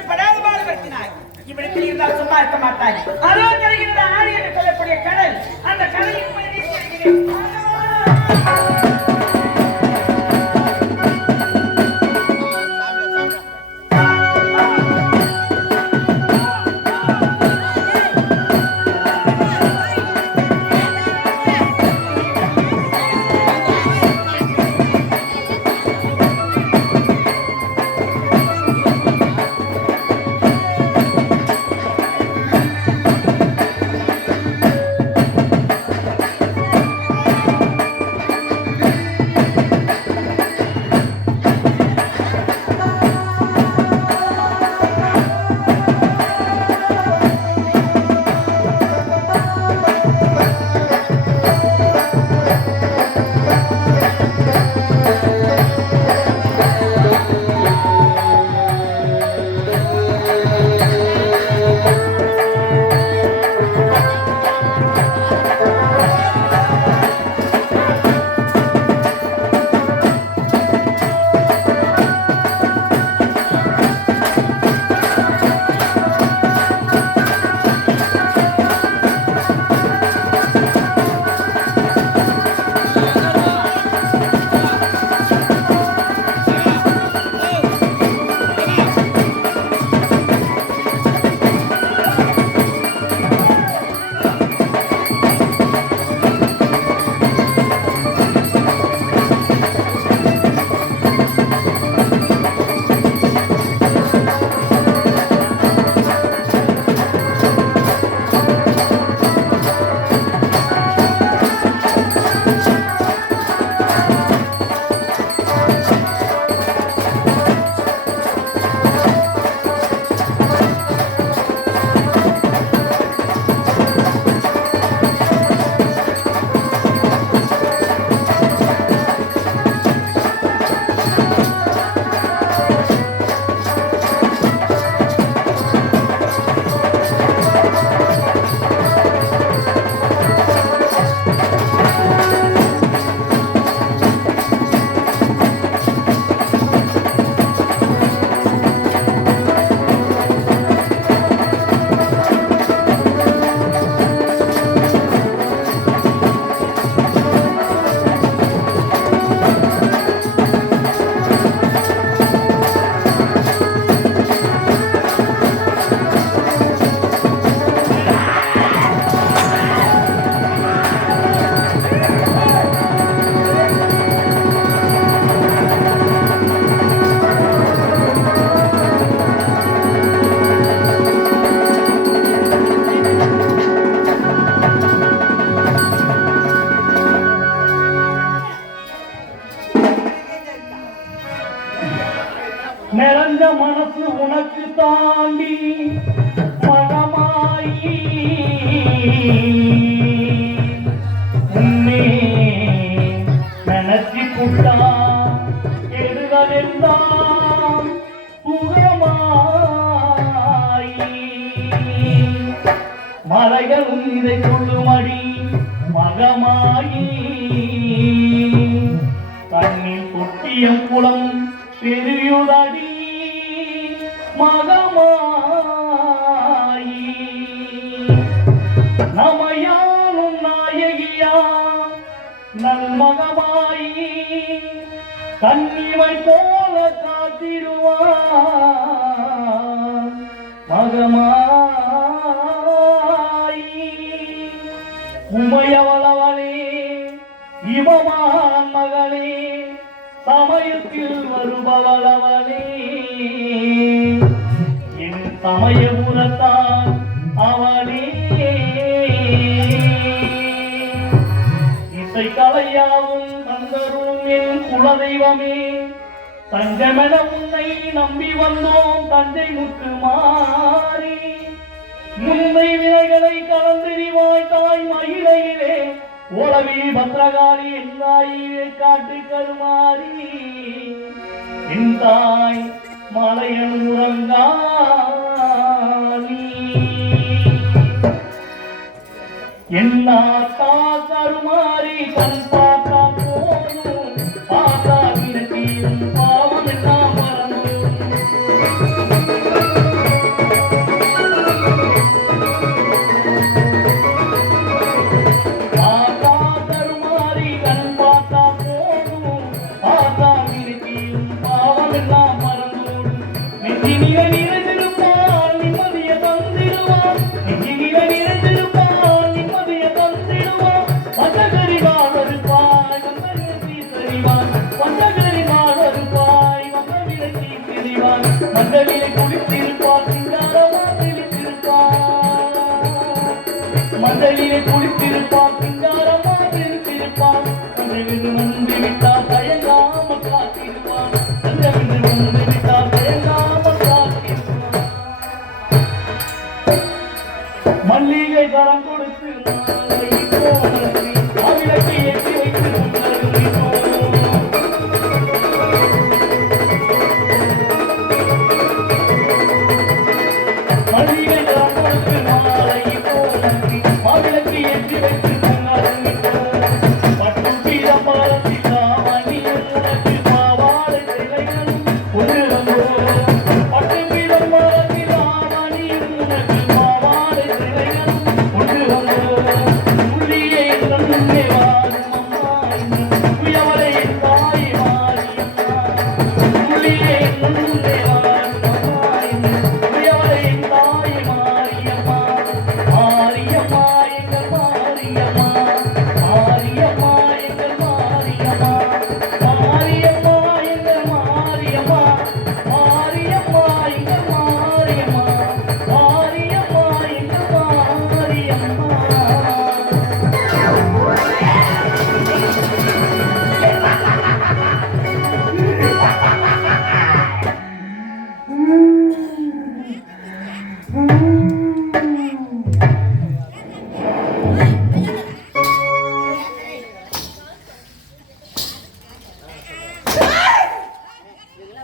இப்படி படாத பாடுபடுத்தினாய். இப்படி இருந்தால் சும்மா இருக்க மாட்டாய். அதோ தெரிகின்ற ஆடி என்று சொல்லக்கூடிய கடல், அந்த கடலின் மீது நிறைஞ்ச மனசு உனக்கு தாண்டி மகமாயி உன்னே நினைச்சி புட்டா எதுவெல்லாம் சுகமாயி மலைகளும் இதை சொல்லுமடி மகமாயி கண்ணில் கொட்டிய குளம் பெரியுதடி மகமாயி நமையானும் நாயகியா நல்மகமாயி கண்ணிமை போல காத்திடுவான் மகமாயி உமையவளவளே இவமான் மகளே சமயத்தில் வருபவளவனே என் சமயபுரத்தான் அவனே இசை கலையாவும் தந்தரும் என் குலதெய்வமே தஞ்சமென உன்னை நம்பி வந்தோம் தஞ்சை முத்து மாறி முன்னை வினைகளை கலந்தெறிவாய் தாய் மகிழையிலே ஓலவி பத்ரகாளி என் தாயே காட்டு கருமாறி என் தாய் மலையன் உறங்காளி என் நாத்தா கருமாறி கண் பார்த்தா போதும் பார்த்தா விரட்டியும் பாவம் எல்லாம் மறந்தும் மஞ்சளிலே குளித்திருப்பான் சிங்காரமா திருத்திருப்பான் சந்திரன் வந்து விட்டால் தயங்காம காத்திருப்பான் சந்திரன் வந்து விட்டால் தயங்காம காத்திருப்பான் மல்லிகை கரம் கொடுத்து மாவிளக்கு ஏற்றி வைத்து மல்லிகை கரம் கொடுத்து மாலை மாவிளக்கு ஏற்றி வைத்து பட்டும் பீரமரத்தில் ராமணியும் உனக்கு பாவாடை சிலைகளும் ஒன்று வந்தோ பட்டும் பீரமரத்தில் ராமணியும் உனக்கு பாவாடை சிலைகளும் ஒன்று வந்தோ உள்ளியை கண்ணே வாரும் அம்மா உயவரை தாய் மாரியம்மா உள்ளியை கண்ணே வாரும் அம்மா உயவரை தாய் மாரியம்மா மாரியம்மா எங்கள் மாரியம்மா மாரியம்மா எங்கள் மாரியம்மா மாரியம்மா எங்கள் மாரியம்மா மாரியம்மா எங்கள் மாரியம்மா மாரியம்மா எங்கள் Mariamma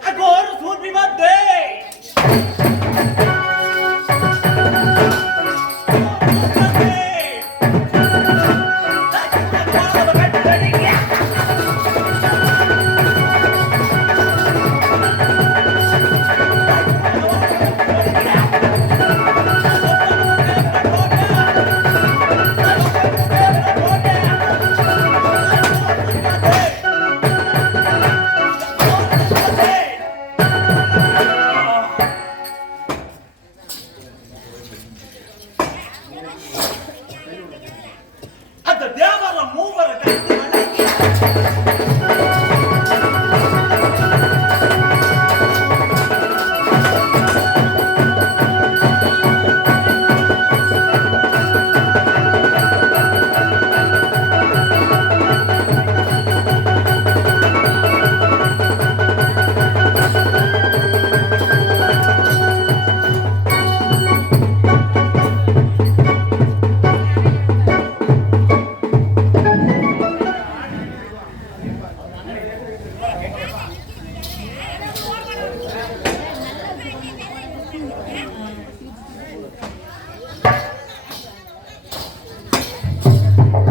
Agora os vou me bater! அந்த தேவர மூவர கைது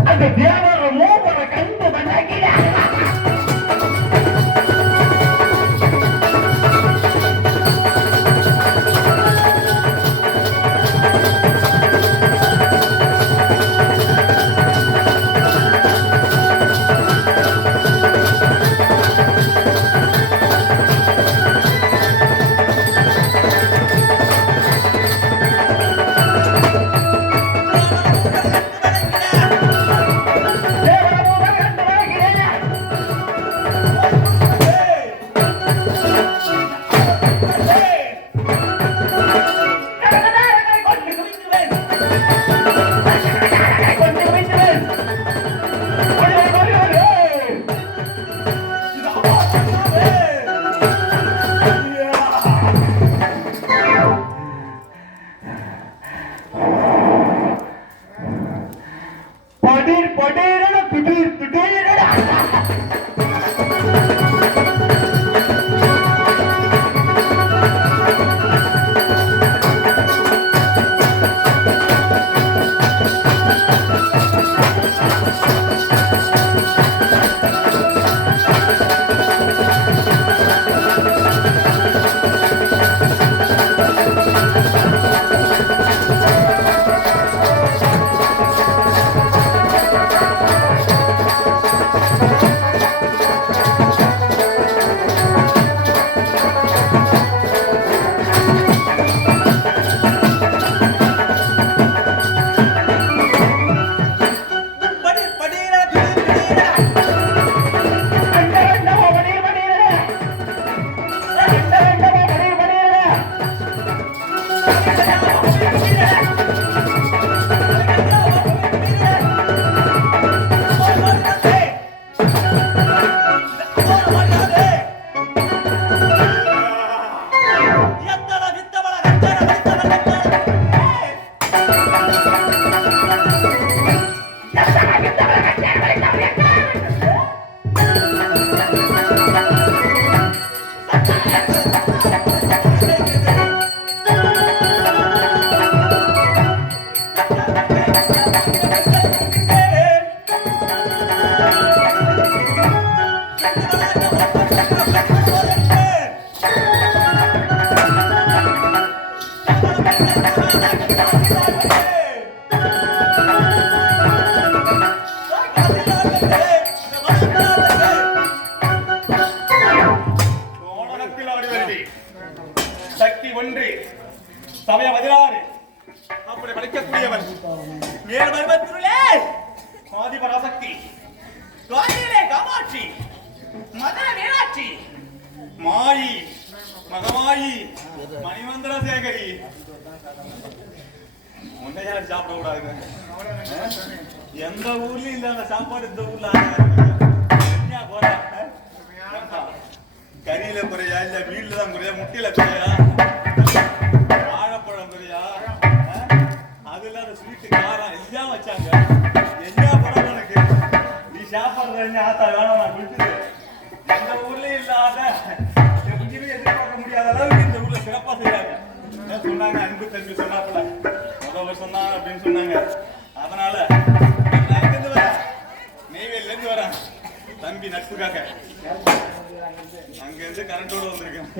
அந்த தேவர மூவர கைது பண்ணாக்கியா தேவர மூவர சக்தி ஒன்று சமய 16 அப்படி படிக்கக்கூடியவன் மேல் வருவத்திலே ஆதிபராசக்தி காயிலே காமாட்சி மதுர மீனாட்சி மாயி மகமாயி மணிமந்திர சேகரி முன்னையார் சாப்பிட கூடாது எந்த ஊர்லயும் இல்லாத சாப்பாடு இந்த ஊர்ல போற கறியில குறையா இல்ல வீட்டுல தான் குறையா முட்டையில குறையா வாழைப்பழம் குறையா அது இல்லாத ஸ்வீட்டு காரம் எல்லாம் வச்சாங்க என்ன படம் உனக்கு நீ சாப்பிடுற என்ன ஆத்தா வேணாம் நான் குடிச்சது எந்த ஊர்லயும் இல்லாத எங்கேயுமே எதிர்பார்க்க முடியாத அளவுக்கு இந்த ஊர்ல சிறப்பா செய்யறாங்க என்ன சொன்னாங்க அன்பு தம்பி சொன்னாப்புல முதல்வர் சொன்னாங்க அப்படின்னு சொன்னாங்க அதனால நான் எங்கிருந்து வரேன் நெய்வேலில இருந்து வரேன் தம்பி நட்புக்காக அங்க இருந்து கரண்டோட வந்திருக்கேன்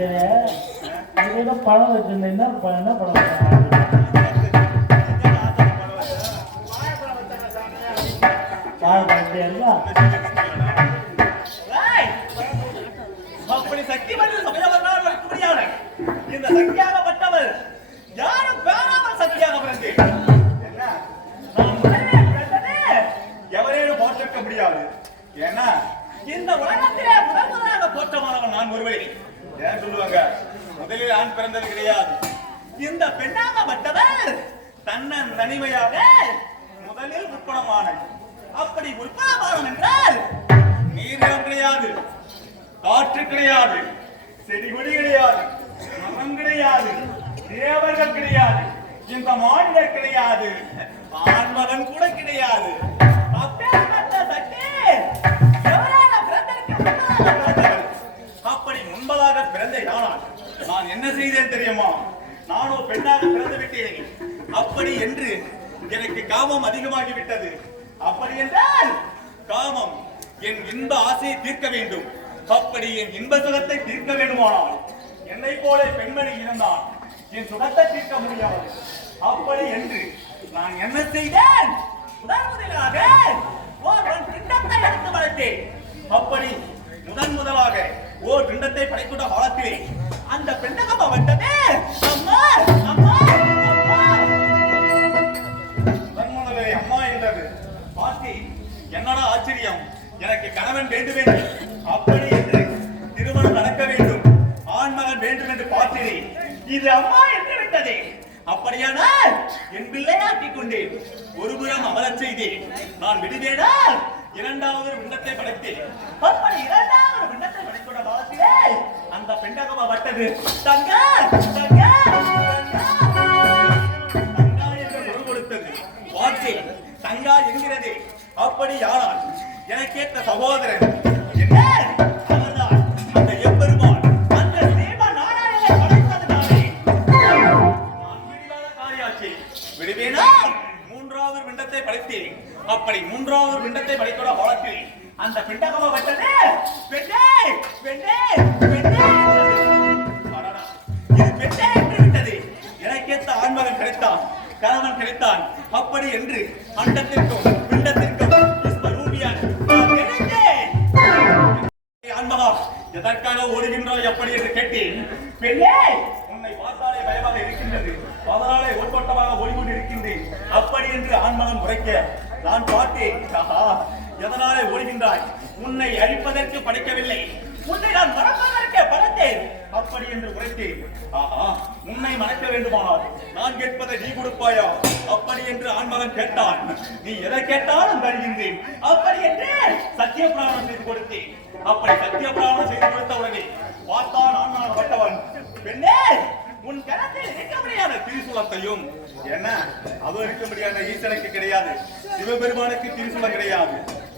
பழம் வச்சிருந்தேன் என்ன பழம் அப்படி சக்தி வந்து சமயவர்களால் வளர்க்க முடியாது இந்த சக்தியாகப்பட்டவர் யாரும் பேராமல் சக்தியாக பிறந்து என்ன நான் முதலிலே பிறந்தது எவரேனும் போற்றிருக்க முடியாது ஏன்னா இந்த உலகத்திலே முதலாக தோற்றமானவன் நான் ஒருவரே ஏன் சொல்லுவாங்க முதலில் ஆண் பிறந்தது கிடையாது இந்த பெண்ணாகப்பட்டவர் தன்னன் தனிமையாக முதலில் உட்படமான அப்படி உட்படமானம் என்றால் நீரிடம் கிடையாது காற்று கிடையாது செடி கொடி கிடையாது மரம் கிடையாது தேவர்கள் கிடையாது இந்த மாநிலர் கிடையாது ஆண்மகன் கூட கிடையாது அப்படி முன்பதாக பிறந்த யானால் நான் என்ன செய்தேன் தெரியுமா நானோ பெண்ணாக பிறந்து விட்டேன் அப்படி என்று எனக்கு காமம் அதிகமாகிவிட்டது அப்படி என்றால் காமம் என் இன்ப ஆசையை தீர்க்க வேண்டும் அப்படி என் இன்ப சுகத்தை தீர்க்க வேண்டுமானால் என்னை போல பெண்மணி இருந்தால் என் சுகத்தை தீர்க்க முடியாது அப்படி என்று நான் என்ன செய்தேன் முதன் முதலாக ஒரு பிண்டத்தை எடுத்து வளர்த்தேன் அப்படி முதலாக ஓர் பிண்டத்தை படைத்துள்ள காலத்திலே அந்த பிண்டகம் அவட்டது அம்மா அம்மா அம்மா என்றது பார்த்தி என்னடா ஆச்சரியம் எனக்கு கணவன் வேண்டும் என்று அப்படி என்று திருமணம் நடக்க வேண்டும் ஆண்மகன் வேண்டும் என்று பார்த்தேன் இது அம்மா என்று விட்டதே அப்படியானால் என் பிள்ளையாக்கிக் கொண்டேன் ஒருபுறம் அமரச் செய்தேன் நான் விடுவேனா இரண்டாவது பிண்டத்தை படைத்தேன் அப்படி இரண்டாவது பிண்டத்தை படைத்துள்ள காலத்திலே அந்த பிண்டகம் வட்டது தங்கா தங்கா தங்கா என்று பொருள் கொடுத்தது பார்த்தேன் தங்கா என்கிறது அப்படி யாரால் எனக்கேற்ற சகோதரன் என்ன அவர்தான் அந்த எம்பெருமான் அந்த சேவ நாராயணனை படைத்ததுனாலே நான் விரிவாத காரியாச்சு விடுவேனா மூன்றாவது பிண்டத்தை படைத்தேன் அப்படி மூன்றாவது பிண்டத்தை படைத்தோட காலத்தில் அந்த பிண்டகமா வட்டது பெண்ணே பெண்ணே பெண்ணே இது பெண்ணே என்று விட்டது எனக்கேற்ற ஆண்மகன் கிடைத்தான் கணவன் கிடைத்தான் அப்படி என்று அண்டத்திற்கும் பிண்டத்திற்கும் ஆண்மகா எதற்காக ஓடுகின்றாய் அப்படி என்று கேட்டேன் பெண்ணே உன்னை பார்த்தாலே பயமாக இருக்கின்றது அதனாலே ஓட்டோட்டமாக ஓடிக்கொண்டு இருக்கின்றேன் அப்படி என்று ஆண்மகன் உரைக்க நான் பார்த்தேன் எதனாலே ஓடுகின்றாய் உன்னை அழிப்பதற்கு படைக்கவில்லை உன்னை நான் மறப்பதற்கு படைத்தேன் அப்படி என்று உரைத்தேன் ஆஹா உன்னை மறக்க வேண்டுமானால் நான் கேட்பதை நீ கொடுப்பாயா அப்படி என்று ஆண்மகன் கேட்டான் நீ எதை கேட்டாலும் தருகின்றேன் அப்படி என்று சத்தியபிரமாணம் செய்து கொடுத்தேன் அப்படி சத்தியபிரமாணம் செய்து கொடுத்த உடனே பார்த்தான் ஆண்மகன் பட்டவன் பெண்ணே உன் கரத்தில் இருக்க முடியாத திரிசூலத்தையும் என்ன அது இருக்க முடியாத ஈசனுக்கு கிடையாது சிவபெருமானுக்கு திரிசூலம் கிடையாது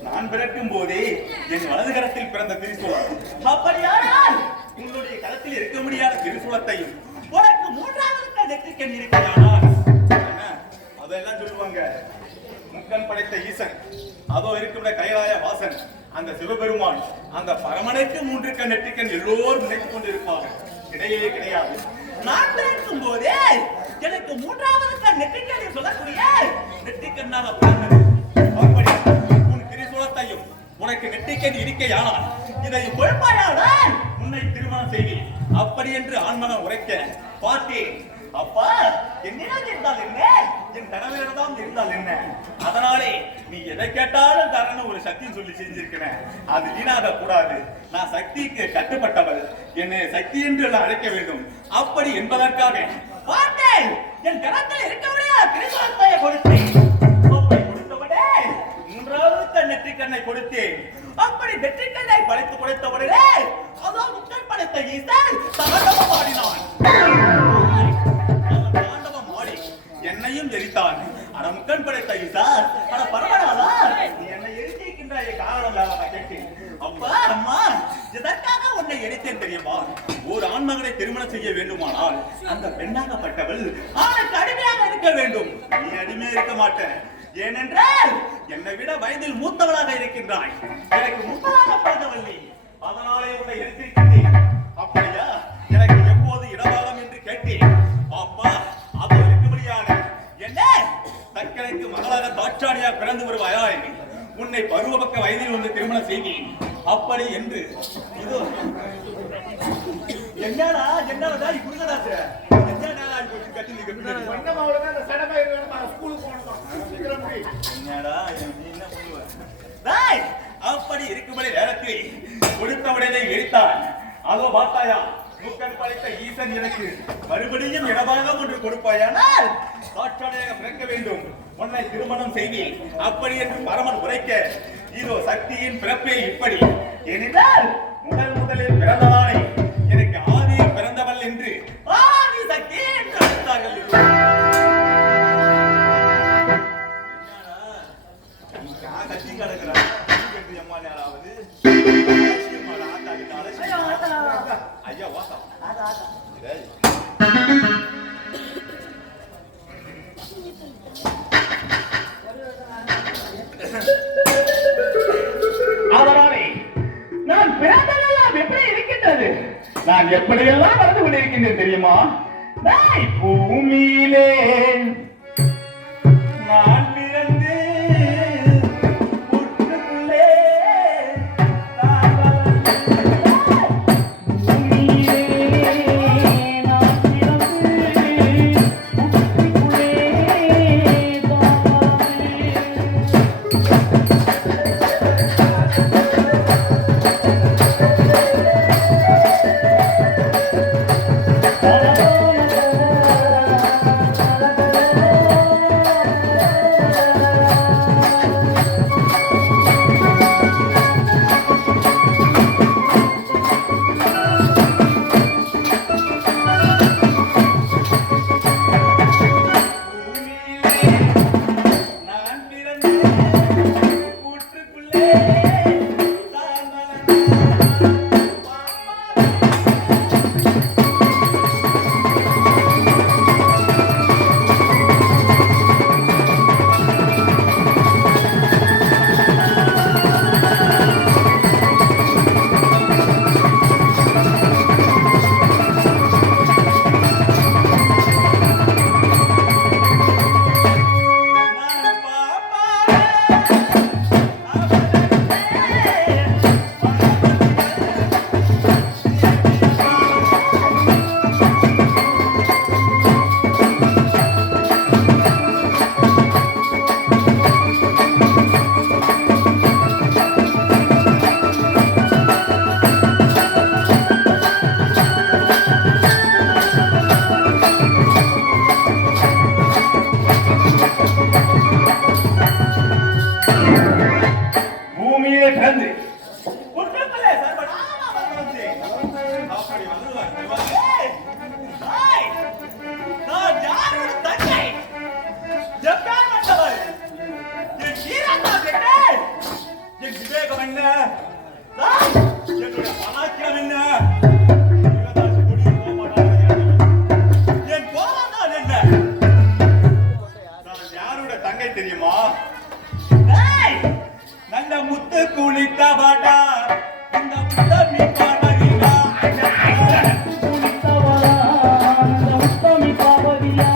நான் பிறக்கும் போதே என் வலது கரத்தில் பிறந்த திரிசூலம் அப்படியானால் உங்களுடைய கரத்தில் இருக்க முடியாத திரிசூலத்தையும் உனக்கு மூன்றாவது நெற்றிக்கண் இருக்கிறானால் அதெல்லாம் சொல்லுவாங்க முக்கன் படைத்த ஈசன் அதோ இருக்கிற கைலாய வாசன் அந்த சிவபெருமான் அந்த பரமனுக்கு மூன்று கண் நெற்றிக்கண் எல்லோரும் நினைத்துக் கொண்டிருப்பார்கள் கிடையவே கிடையாது நான் பிறக்கும் போதே எனக்கு எனக்கு மூன்றாவது கண் நெற்றிக்கண்ணை சொல்லக்கூடிய நெற்றிக்கண்ணாக பிறந்தது. அப்படி உன் திரிசூலத்தையும் உனக்கு நெற்றிக்கண் இருக்கையானால் இதை கொள்பாயானால் உன்னை திருமணம் செய்வேன் அப்படி என்று ஆண்மகன் உரைக்க பார்த்தேன். அப்பா என்னிடம் இருந்தால் என்ன, என் கனவில்தான் இருந்தால் என்ன, அதனாலே நீ எதை கேட்டாலும் தரணும் ஒரு சக்தின்னு சொல்லி செஞ்சிருக்கிறேன். அது வீணாக கூடாது. நான் சக்திக்கு கட்டுப்பட்டவள், என்னை சக்தி என்று அழைக்க வேண்டும் அப்படி என்பதற்காக பார்த்தேன். என் கணத்தில் இருக்கவில்லையா திரிசூலத்தை கொடுத்தேன். அப்படி கொடுத்தவனே மூன்றாவது நெற்றிக்கண்ணை கொடுத்தேன். அப்படி நெற்றிக்கண்ணை படைத்து கொடுத்தவனே அதோ முக்கன் படைத்த ஈசன் தாண்டவம் ஆடினான். தாண்டவம் ஆடி என்னையும் எரித்தான். அட முக்கன் படைத்த ஈசா, அட பரவாயில்லா நீ என்னை எரித்திருக்கின்றாய காரணம் கேட்டேன். அப்பா அம்மா எதற்காக உன்னை எரித்தேன் தெரியுமா? ஒரு ஆண்மகனை திருமணம் செய்ய வேண்டுமானால் அந்த பெண்ணாகப்பட்டவள் அவனுக்கு அடிமையாக இருக்க வேண்டும். நீ அடிமையா இருக்க மாட்டேன். ஏனென்றால் என்னை விட வயதில் மூத்தவளாக இருக்கின்றாய். எனக்கு முன்பதாக பிறந்தவள் நீ, அதனாலே உன்னை எரித்திருக்கிறேன். அப்படியா? எனக்கு எப்போது இடபாகம் என்று கேட்டேன். அப்பா அது இருக்கும்படியான என்ன தக்கரைக்கு மகளாக தாட்சாணியா பிறந்து வருவாயா என்று உன்னை பருவபக்க வயதில் வந்து திருமணம் செய்வேன் அப்படி என்று. இதோ என்னடா என்னடா குருகதாச அப்படி இருக்கும்படி நேரத்தில் கொடுத்தவடனை எரித்தான். அதோ பார்த்தாயா முக்கன் படைத்த ஈசன் எனக்கு மறுபடியும் இடபாகம் ஒன்று கொடுப்பாயானால் சாட்சாடையாக பிறக்க வேண்டும், உன்னை திருமணம் செய்வேன் அப்படி என்று பரமன் உரைக்க இதோ சக்தியின் பிறப்பே இப்படி. ஏனென்றால் முதலில் பிறந்ததானே எனக்கு ஆதியில் பிறந்தவள் என்று ஆதி சக்தி என்று அழைத்தார்கள். கட்சி கிடக்கிறார் அம்மா நேராவது ஐயா வாசம் அதனாலே நான் பிறந்ததெல்லாம் எப்படி இருக்கின்றது, நான் எப்படியெல்லாம் வந்து கொண்டிருக்கின்றேன் தெரியுமா? பூமியிலே நான் பிறந்து புற்றுக்குள்ளே நான் பூமியிலே நான் பிறந்து புற்றுக்குள்ளே குளித்தவளா அந்த உத்தமி காவலியா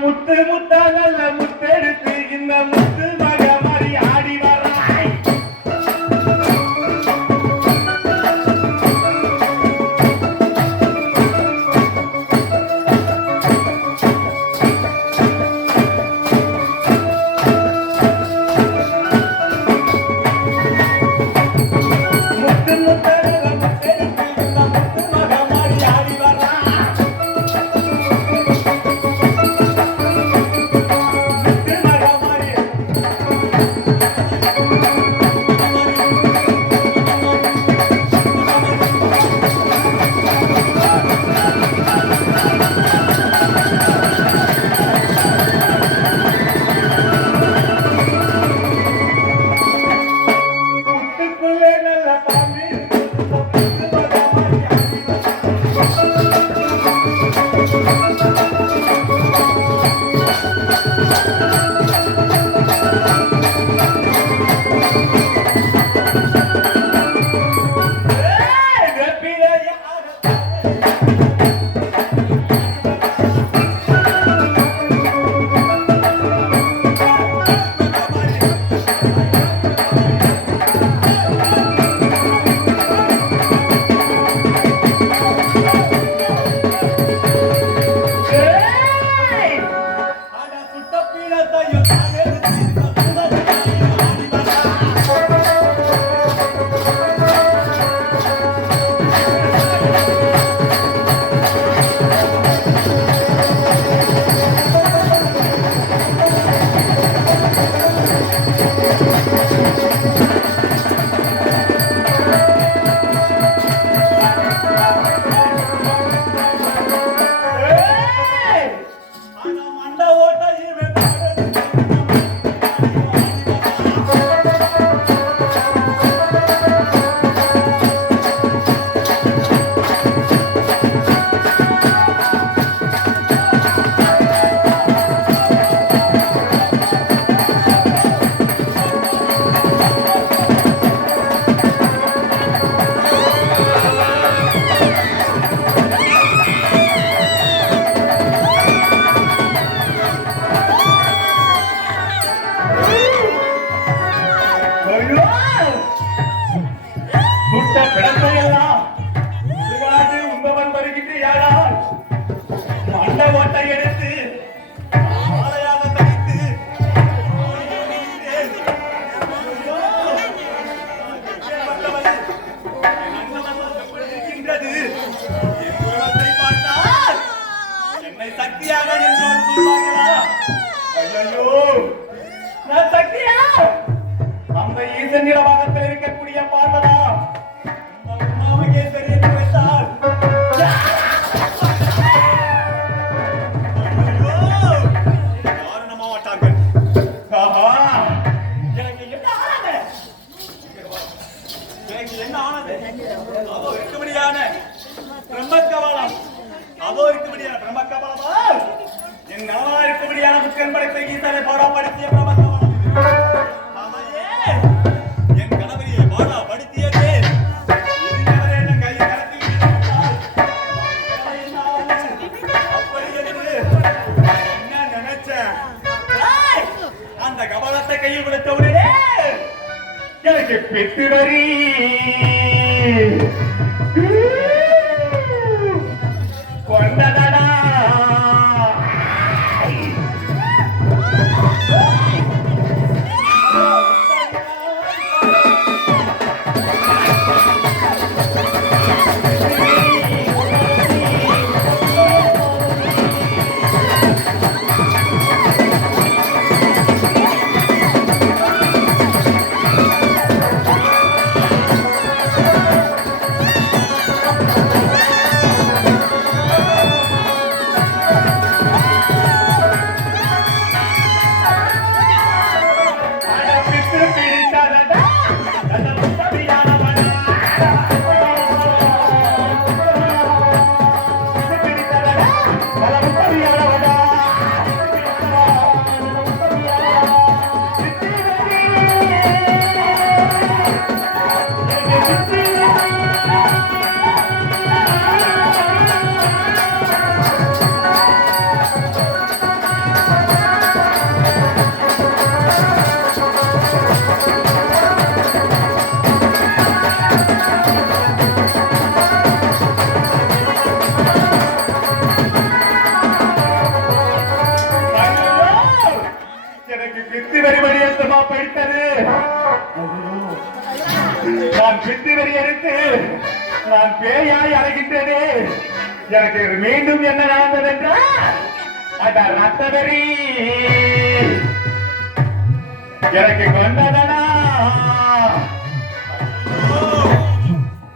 முத்து முத்தா நல்ல முத்தெடுத்து இந்த முத்து மக மாதிரி ஆடி வராய். முத்து முத்தா நல்ல முத்தெடுத்து இந்த முத்து மக மாதிரி ஆடி வராய். முத்து மக மாதிரி முத்துக்குள்ளே நல்ல பாம்பு முத்து மக மாதிரி ஆடி வராய். ஏய் வெப்பிலே யார ஏய் அட சுட்ட பீனத்தையோ தானே ஆடி வராய். ஏய் அட மண்ட ஓட்ட இவன் ஐயோ! சுட்ட பிணத்தையெல்லாம் சுடுகாட்டு உண்பவன் வருகின்றாயால் மண்ட ஓட்டை எடுத்து மாலையாக தரித்து ஐயோ! எப்பேற்பட்டவள்? என் அண்ணன் எப்படி இருக்கின்றது? என் உருவத்தை பார்த்தால் என்னை சக்தியாக என்று சொல்வார்களா? ஐயோ! நான் சக்தியா? அந்த ஈசன் நிலவாகத்தில் இருக்கக்கூடிய பார்வதா இந்த உமாமகேஸ்வரி என்று வைத்தால் ஐயோ! யாரும் நம்ப மாட்டார்கள். ஆஹா! எனக்கு என்ன ஆனது? எனக்கு என்ன ஆனது? அதோ இருக்கும்படியான பிரம்மக்கவலம், அதோ இருக்கும்படியான பிரம்மக்கவலமா என் நலவா இருக்கும்படியான புக்கன் படைத்த ஈசனை பாடப்படுத்திய பிரம்மக்கவலம் ஆமையே, என் கணவரியை பாடப்படுத்தியதே இதுவரை என் கையை கடத்தி விட்டால் என்ன ஆகும்? அப்படி என்று என்ன நினைச்சேன். ஏய், அந்த கவலத்தை கையில் கொடுத்த உடனே எனக்கு பெத்து வரி கொண்டதடா. பித்து வெறி எடுத்து நான் பேயாய் அழைக்கின்றேனே எனக்கு மீண்டும் என்ன நடந்தது என்றால் அட ரத்த வெறி எனக்கு கொண்டதனா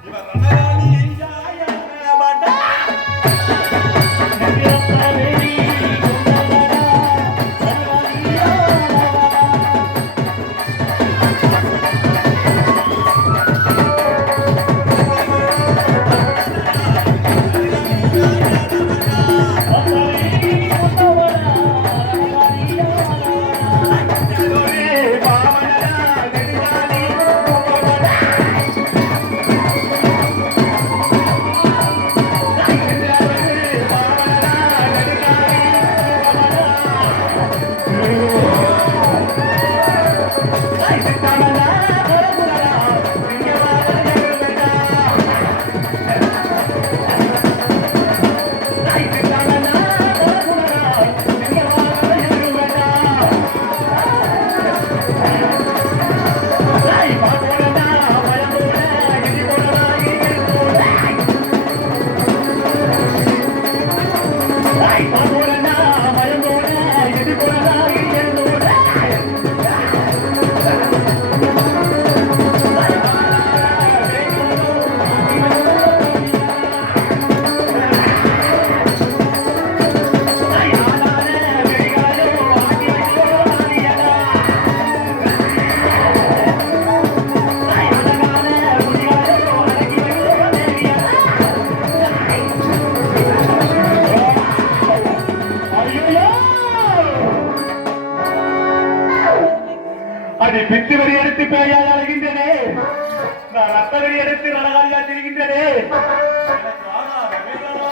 இவர் ரணராணி யாயனபடா அதை பித்து வரி எடுத்து பேயாய் அழைகின்றனே நான் ரத்த வரி எடுத்து ரணகாரியா திரிகின்றனே எனக்கு ஆகாத வேதனா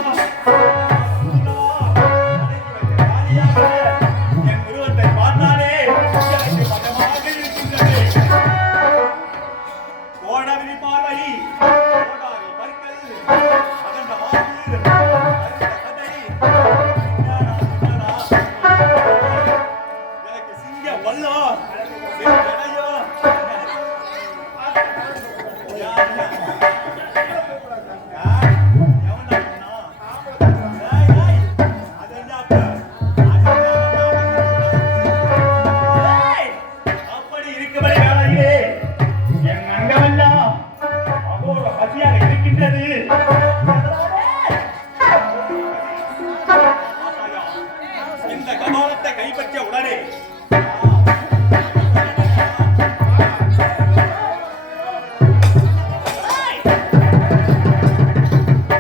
என் உருவத்தை பார்த்தாலே எனக்கு பதமாக இருக்கின்றது கோடவிரி பார்வை கோடாரி பற்கள் அகன்ற வாக்கு அரித்த கதை எனக்கு சிங்க வல்லோ செஞ்சடையோ அப்படி இருக்கபடி வேலையிலே என் மங்கமெல்லாம் அகோர பசியாக இருக்கின்றது இந்த கபாலத்தை கைப்பற்றிய உடனே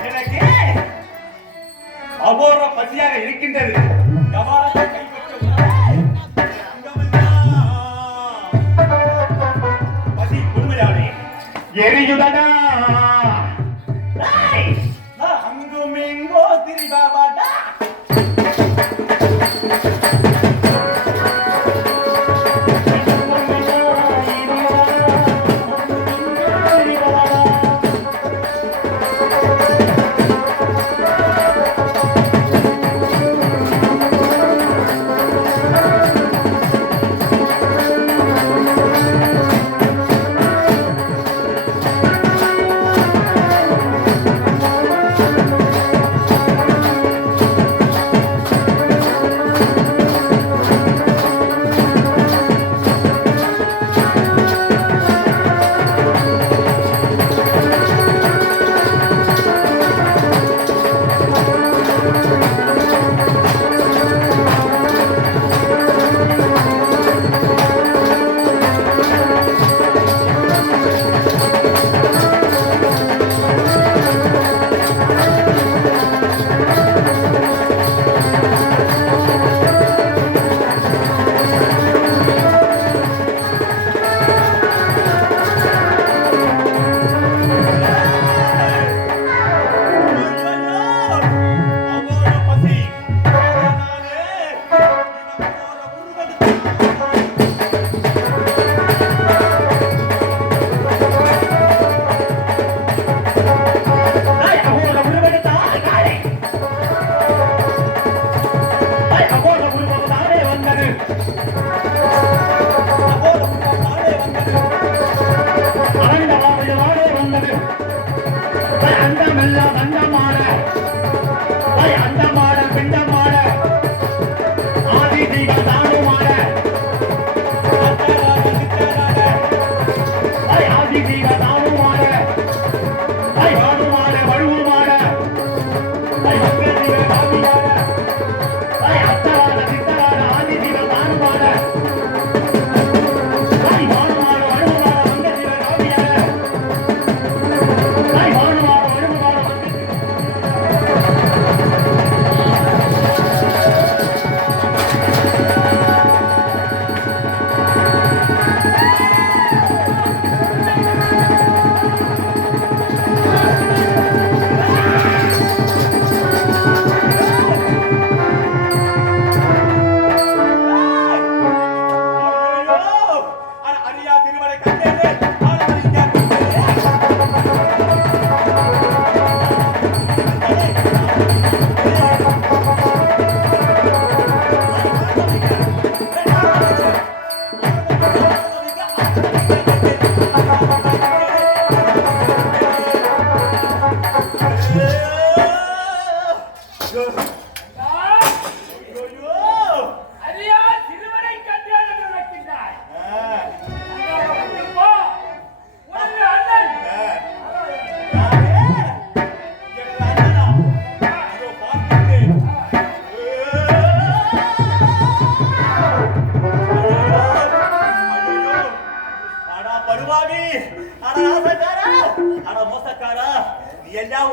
எனக்கு அகோர பசியாக இருக்கின்றது கபாலத்தை கைப்பற்றிய உடனே அங்கமெல்லாம் பசி உண்மையானே எரியுதனா அங்கும் இங்கோ திரிபாபாடா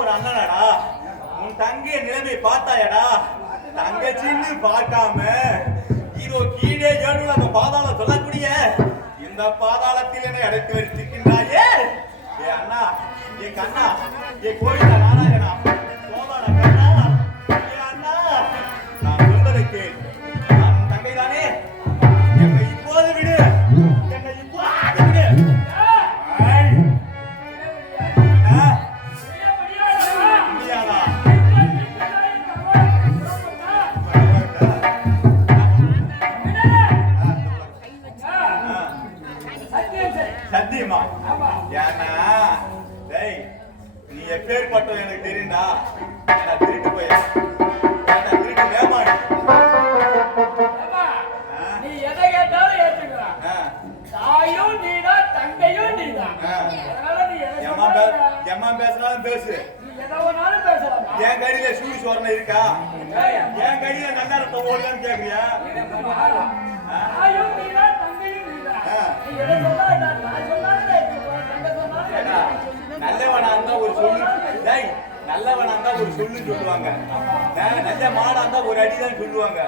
ஒரு அண்ணனாடா. உன் தங்கைய நிலைமை பார்த்தாயடா. தங்கச்சின்னு பார்க்காம இதோ கீழே ஏழுலக பாதாளம் சொல்லக்கூடிய இந்த பாதாளத்தில் என்னை அடைத்து வைத்திருக்கின்றாயே. ஏ அண்ணா, ஏ கண்ணா, ஏ கோயிலா நாராயணா, சோதான கண்ணா, ஏ அண்ணா, நான் சொல்வதை கேள். நான் உன் தங்கைதானே. என்னை இப்போது விடு, என்னை இப்போது விடு. முடியாதா? சத்தியமா? ஏன்னா டேய், நீ எப்பேற்பட்டவன் எனக்கு தெரியும்டா. ஏன்னா திருட்டு போய் திருட்டு வேமாடு. நீ எதை கேட்டாலும் ஏற்றுக்கிறான். தாயும் நீதான், தங்கையும் நீதான். அதனால நீ எம்மா பேசினாலும் பேசு. நீ எதை வேணாலும் பேசலாம். என் கையில சூடு சோரணை இருக்கா? என் கையில நன்னாரத்தை ஓடுதான்னு கேக்குறியா? தாயும் நீதான், தங்கையும் நீதான். நீ எதை சொன்னாலும் நான் சொன்னாலும் ஏற்றுக்குவேன். தங்கை சொன்னாலும் ஏற்றுக்குவேன். நல்லவனா இருந்தா ஒரு சொல்லு. டேய், நல்லவனா இருந்தா ஒரு சொல்லு சொல்லுவாங்க. நல்ல மாடா இருந்தா ஒரு அடிதான் சொல்லுவாங்க.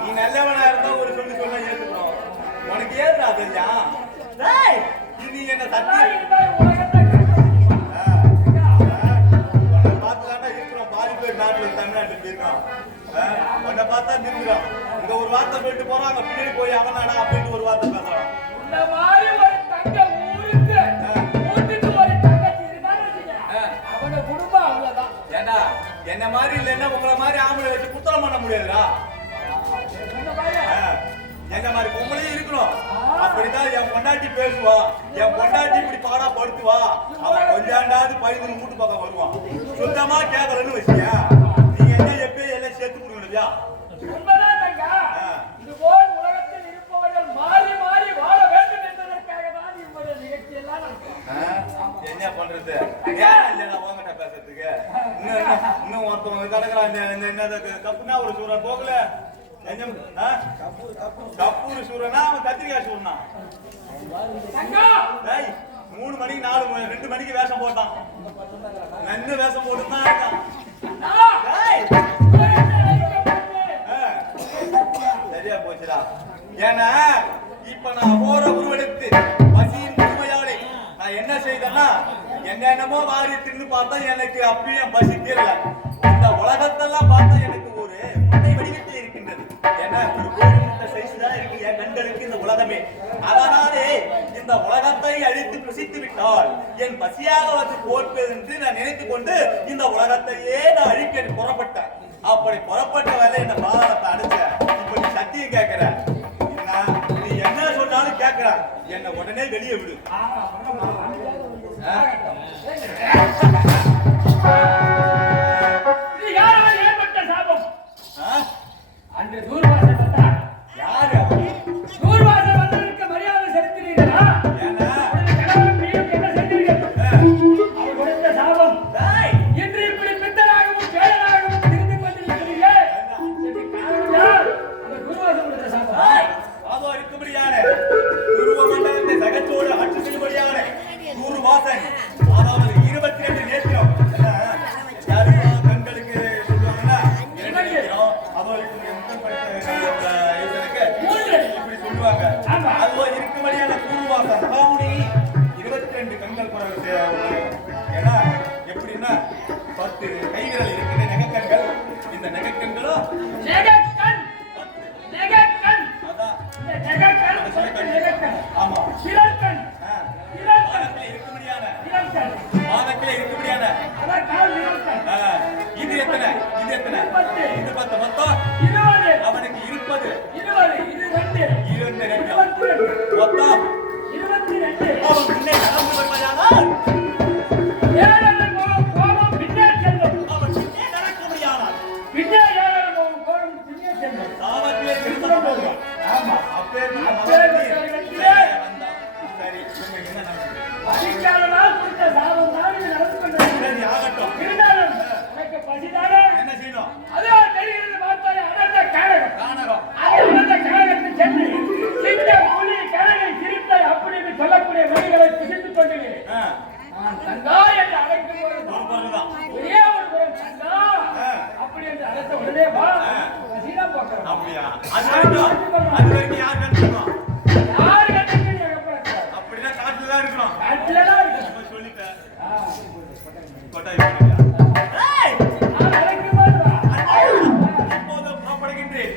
நீ நல்லவனா இருந்தா ஒரு சொல்லு சொன்னா ஏத்துக்கணும். உனக்கு ஏதுடா அதெல்லாம்? டேய், நீ என்ன சத்தியம் உன்னை பார்த்துதாண்டா இருக்கிறோம். பாதி பேர் நாட்டுல தமிழ்நாட்டுல இருக்கோம். உன்னை பார்த்தா நிற்கிறோம். இங்க ஒரு வார்த்தை போயிட்டு போறோம், அங்க பின்னாடி போய் அவனாடா அப்படின்னு ஒரு வார்த்தை பேசுறோம். இந்த மாதிரி ஒரு தங்கை ஊருக்கு ஊட்டுக்கு ஒரு தங்கச்சி இருந்தான்னு வச்சுக்க, அவனோட குடும்பம் அவ்வளவுதான். ஏண்டா, என்ன மாதிரி இல்லைன்னா உங்களை மாதிரி ஆம்பளை வச்சு குத்தரம் பண்ண முடியாதுடா. என்ன மாதிரி பொம்பளையும் இருக்கணும். அப்படிதான் என் பொண்டாட்டி பேசுவா. என் பொண்டாட்டி இப்படி பாடா படுத்துவா. அவன் கொஞ்சாண்டாவது பையன் மூட்டு பக்கம் வருவான். சுத்தமா கேட்கலன்னு வச்சியா, நீங்க என்ன எப்பயும் எல்லாம் சேர்த்து கொடுக்கணும்யா? உண்மைதான் தங்கா. இதுபோல் உலகத்தில் இருப்பவர்கள் மாறி மாறி வாழ வேண்டும் என்பதற்காக தான் இவருடைய நிகழ்ச்சி எல்லாம் நடக்கும். என்ன பண்றது? ஏன் இல்லடா உங்ககிட்ட பேசுறதுக்கு? இன்னும் ஒருத்தவங்க கிடக்குறான். என்ன கப்புனா ஒரு சூரன் போகல. கப்பூர் சூரனா அவன் கத்திரிக்காய் சூரனா? 3 மணிக்கு 2 மணிக்கு வேஷம் போட்டான். நன்னு வேஷம் போட்டுதான் இருக்கான். சரியா போச்சுடா. ஏன்னா இப்ப நான் போற உருவெடுத்து பசியின் உண்மையாலே நான் என்ன செய்தேன்னா, என்னென்னமோ வாரி தின்னு பார்த்தா எனக்கு அப்பயும் பசி தீரல. இந்த உலகத்தெல்லாம் பார்த்தா எனக்கு ஒரு முட்டை வடிவத்தில் இருக்கின்றது. ஏன்னா ஒரு கோழி முட்டை சைஸ் தான் இருக்கு என் கண்களுக்கு இந்த உலகமே. அதனாலே இந்த உலகத்தை அழித்து புசித்து விட்டால் என் பசியாக வந்து போற்பது என்று நான் நினைத்துக் கொண்டு இந்த உலகத்தையே நான் அழிக்க புறப்பட்டேன். அப்படி புறப்பட்ட வேலை இந்த பாதாளத்தை அடைச்ச. இப்ப நீ சத்தியம் கேட்கிற, நீ என்ன சொன்னாலும் கேட்கிற, என்னை உடனே வெளியே விடு. இது யாரால் ஏற்பட்ட சாபம்? அன்று தூர்வாசல் வந்தார். யாரு? தூர்வாசல் வந்ததற்கு மரியாதை செலுத்தினீர்களா? கணவன் பிரிவுக்கு என்ன செஞ்சீர்கள்? அவர் கொடுத்த சாபம். இன்று இப்படி பித்தராகவும் பேரனாகவும் திரிந்து கொண்டிருக்கிறீர்கள். அந்த தூர்வாசல் கொடுத்த சாபம். அதோ இருக்கும்படியான துருவ மண்டலத்தை சகச்சோடு ஆட்சி செய்யும்படியான தூர்வாசன், அதாவது 22 நேத்திரம் கண்களுக்கு சொல்லுவாங்கன்னா, அதோ அப்படியா? அது வரைக்கும் யார் கண்டுக்கணும்? யாரு கட்டிட்டு நீ அகப்படக்கூடாது. அப்படிதான் காட்டுல தான் இருக்கணும். காட்டுலதான் இருக்கணும். இப்ப சொல்லிட்டேன். ஆ. கொட்டாய் போடுறியா? ஏய்! நான் அழைக்கும் போது வா. இப்போது புறப்படுகின்றேன்.